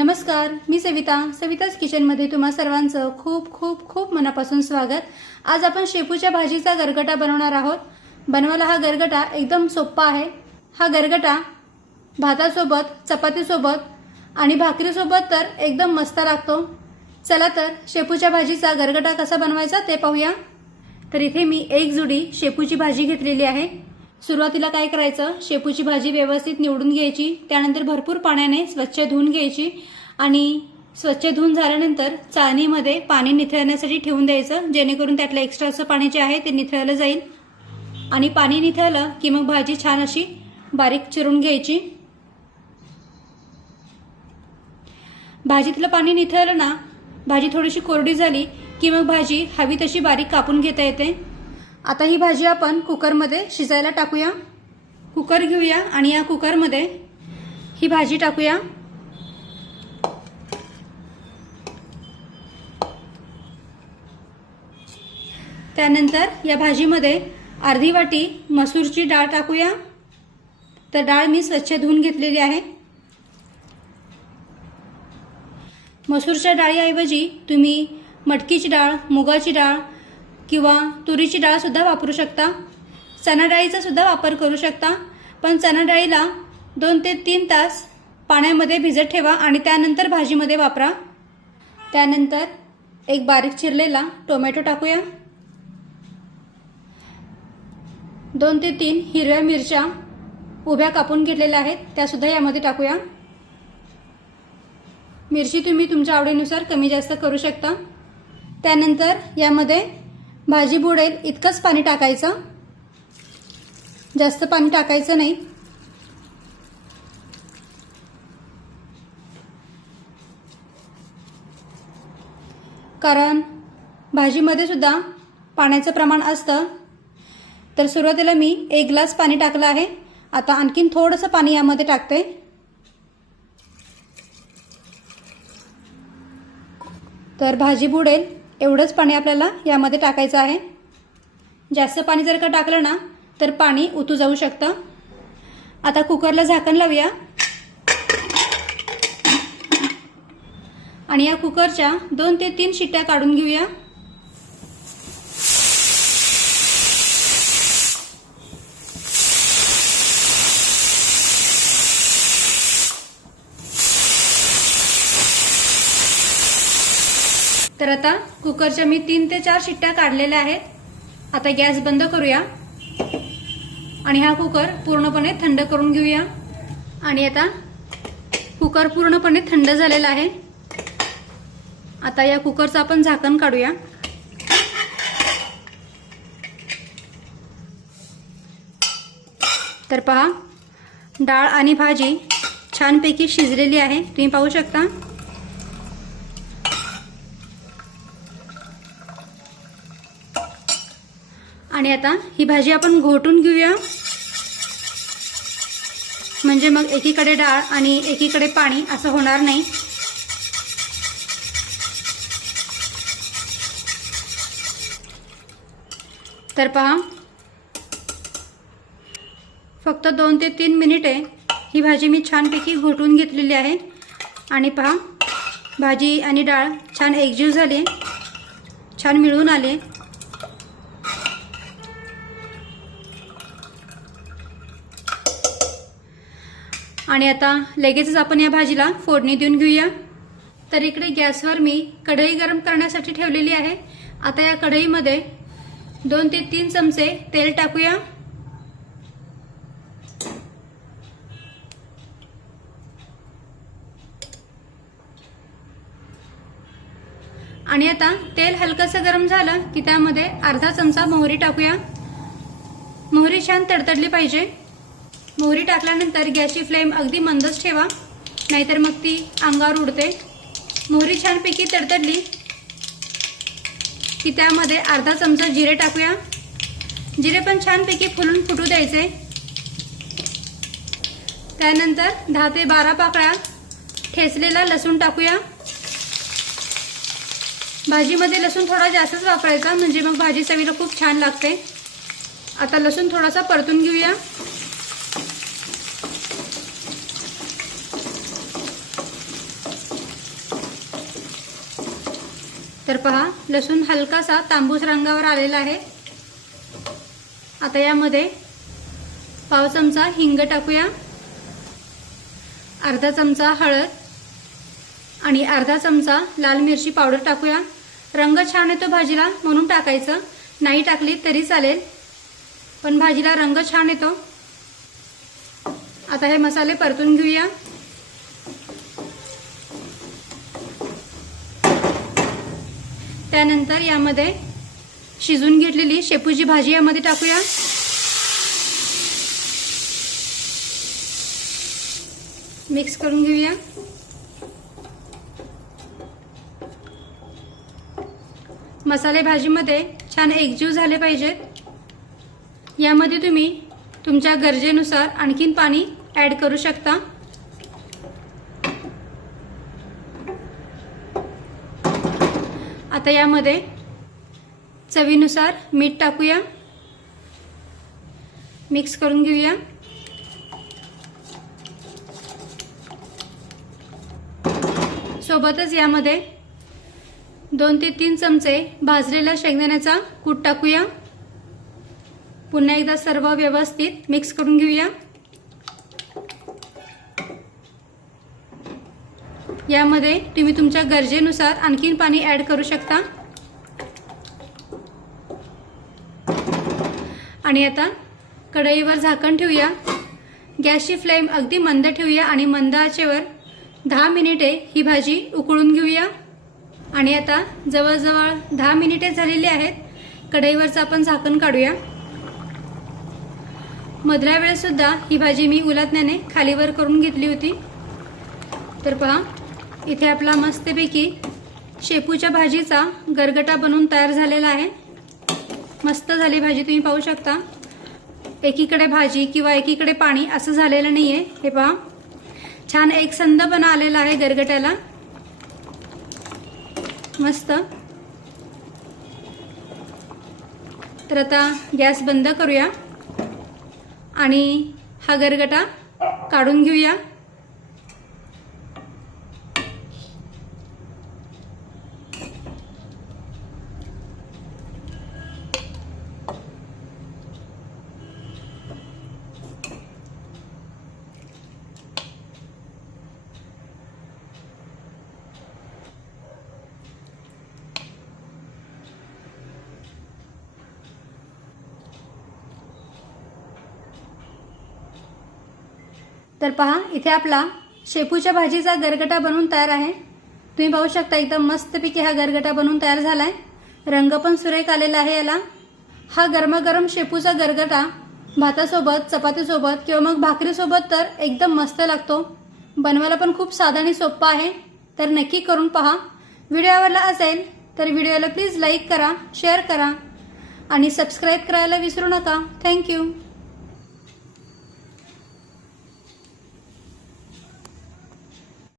नमस्कार, मी सविताच किचनमध्ये तुम्हा सर्वांचं खूप खूप खूप मनापासून स्वागत। आज आपण शेपूच्या भाजीचा गरगटा बनवणार आहोत। बनवायला हा गरगटा एकदम सोपा आहे। हा गरगटा भातासोबत, चपातीसोबत आणि भाकरीसोबत तर एकदम मस्त लागतो। चला तर शेपूच्या भाजीचा गरगटा कसा बनवायचा ते पाहूया। तर इथे मी एक जुडी शेपूची भाजी घेतलेली आहे। सुरुवातीला काय करायचं, शेपूची भाजी व्यवस्थित निवडून घ्यायची, त्यानंतर भरपूर पाण्याने स्वच्छ धुवून घ्यायची आणि स्वच्छ धुवून झाल्यानंतर चाळणीमध्ये पाणी निथळण्यासाठी ठेवून द्यायचं, जेणेकरून त्यातलं एक्स्ट्राचं पाणी जे आहे ते निथळलं जाईल। आणि पाणी निथळलं की मग भाजी छान अशी बारीक चिरून घ्यायची। भाजीतलं पाणी निथळलं ना, भाजी थोडीशी कोरडी झाली की मग भाजी हवी तशी बारीक कापून घेता येते। आता ही भाजी आपण कुकरमध्ये शिजायला टाकूया। कुकर घेऊया आणि या कुकरमध्ये ही भाजी टाकूया। त्यानंतर या भाजीमध्ये अर्धी वाटी मसूरची डाळ टाकूया। तर डाळ मी स्वच्छ धुवून घेतलेली आहे। मसूरच्या डाळीऐवजी तुम्ही मटकीची डाळ, मुगाची डाळ किंवा तुरीची डाळ सुद्धा वापरू शकता। चणा डाळीचा सुद्धा वापर करू शकता, पण चणा डाळीला 2 ते 3 तास पाण्यामध्ये भिजत ठेवा आणि त्यानंतर भाजीमध्ये वापरा। त्यानंतर एक बारीक चिरलेला टोमॅटो टाकूया। 2 ते 3 हिरव्या मिरच्या उभ्या कापून घेतलेल्या आहेत, त्या सुद्धा यामध्ये टाकूया। मिरची तुम्ही तुमच्या आवडीनुसार कमी जास्त करू शकता। त्यानंतर यामध्ये भाजी बुडेल इतकंच पाणी टाकायचं, जास्त पाणी टाकायचं नाही। कारण भाजीमध्ये सुद्धा पाण्याचं प्रमाण असतं। तर सुरुवातीला मी 1 ग्लास पाणी टाकलं आहे। आता आणखीन थोडंसं पाणी यामध्ये टाकते। तर भाजी बुडेल एवढंच पाणी आपल्याला यामध्ये टाकायचं आहे। जास्त पाणी जर का टाकलं ना तर पाणी उतू जाऊ शकतं। आता कुकरला झाकण लावूया आणि या कुकरच्या 2 ते 3 शिट्ट्या काढून घेऊया। तर आता कुकरच्या मी 3 ते 4 शिट्ट्या काढलेल्या आहेत। आता गॅस बंद करूया आणि हा कुकर पूर्णपणे थंड करून घेऊया। आणि आता कुकर पूर्णपणे थंड झालेला आहे। आता या कुकरचं आपण झाकण काढूया। तर पहा, डाळ आणि भाजी छानपैकी शिजलेली आहे, तुम्ही पाहू शकता। आणि आता ही भाजी आपण घोटून घेऊया, म्हणजे मग एकीकडे डाळ आणि एकीकडे पाणी असं होणार नाही। तर पहा, फक्त 2 ते 3 मिनिटे ही भाजी मी छानपैकी घोटून घेतलेली आहे। आणि पहा, भाजी आणि डाळ छान एकजीव झाली, छान मिळून आले। आणि आता लगेचच आपण या भाजीला फोडणी देऊन घेऊया। तर इकडे गॅसवर मी कढई गरम करण्यासाठी ठेवलेली आहे। आता या कढईमध्ये 2 ते 3 चमचे तेल टाकूया। आणि आता तेल हलकसं गरम झालं की त्यामध्ये अर्धा चमचा मोहरी टाकूया। मोहरी छान तडतडली पाहिजे। मोहरी टाकल्यानंतर गॅसची फ्लेम अगदी मंदच ठेवा, नाहीतर मग ती अंगावर उडते। मोहरी छानपैकी तडतडली की त्यामध्ये अर्धा चमचा जिरे टाकूया। जिरे पण छानपैकी फुलून फुटू द्यायचे। त्यानंतर 10 ते 12 पाकळ्या ठेचलेला लसूण टाकूया। भाजीमध्ये लसूण थोडा जास्तच वापरायचा, म्हणजे मग भाजी चवीला खूप छान लागते। आता लसूण थोडासा परतून घेऊया। तर पहा लसूण हलकासा तांबूस रंगावर आलेला आहे। आता यामध्ये पाव चमचा हिंग टाकूया, अर्धा चमचा हळद आणि अर्धा चमचा लाल मिरची पावडर टाकूया। रंग छान येतो भाजीला म्हणून टाकायचं, नाही टाकली तरी चालेल, पण भाजीला रंग छान येतो। आता हे मसाले परतून घेऊया। त्यानंतर यामध्ये शिजून घेतलेली शेपूची भाजी यामध्ये टाकूया। मिक्स करून घेऊया। मसाले भाजीमध्ये छान एकजीव झाले पाहिजेत। यामध्ये तुम्ही तुमच्या गरजेनुसार आणखीन पाणी ॲड करू शकता। आता यामध्ये चवीनुसार मीठ टाकूया, मिक्स करून घेऊया। सोबतच यामध्ये 2 ते 3 चमचे भाजलेला शेंगदाण्याचा कूट टाकूया। पुन्हा एकदा सर्व व्यवस्थित मिक्स करून घेऊया। यामध्ये तुम्ही तुमच्या गरजेनुसार आणखीन पाणी ॲड करू शकता। आणि आता कढईवर झाकण ठेवूया। गॅसची फ्लेम अगदी मंद ठेवूया आणि मंद आचेवर 10 मिनिटे ही भाजी उकळून घेऊया। आणि आता जवळजवळ 10 मिनिटे झालेली आहेत। कढईवरचं आपण झाकण काढूया। मधल्या वेळेस सुद्धा ही भाजी मी उलटण्याने खालीवर करून घेतली होती। तर पहा इथे आपला मस्तपैकी शेपूच्या भाजीचा गरगटा बनवून तयार झालेला आहे। मस्त झाली भाजी, तुम्ही पाहू शकता। एकीकडे भाजी किंवा एकीकडे पाणी असं झालेलं नाहीये। हे पहा छान एकसंधपणा आलेला आहे गरगट्याला, मस्त। तर आता गॅस बंद करूया आणि हा गरगटा काढून घेऊया। तर पहा इथे आपला शेपूच्या भाजीचा गरगटा बनवून तयार आहे। तुम्ही पाहू शकता एकदम मस्तपैकी हा गरगटा बनवून तयार झालाय। रंग पण सुरेख आलेला आहे याला। हा गरमागरम शेपूचा गरगटा भातासोबत, चपातीसोबत किंवा मग भाकरीसोबत तर एकदम मस्त लागतो। बनवायला पण खूप साधा आणि सोपा आहे, तर नक्की करून पहा। व्हिडिओ आवडला असेल तर व्हिडिओला प्लीज लाईक करा, शेअर करा आणि सबस्क्राईब करायला विसरू नका। थँक्यू।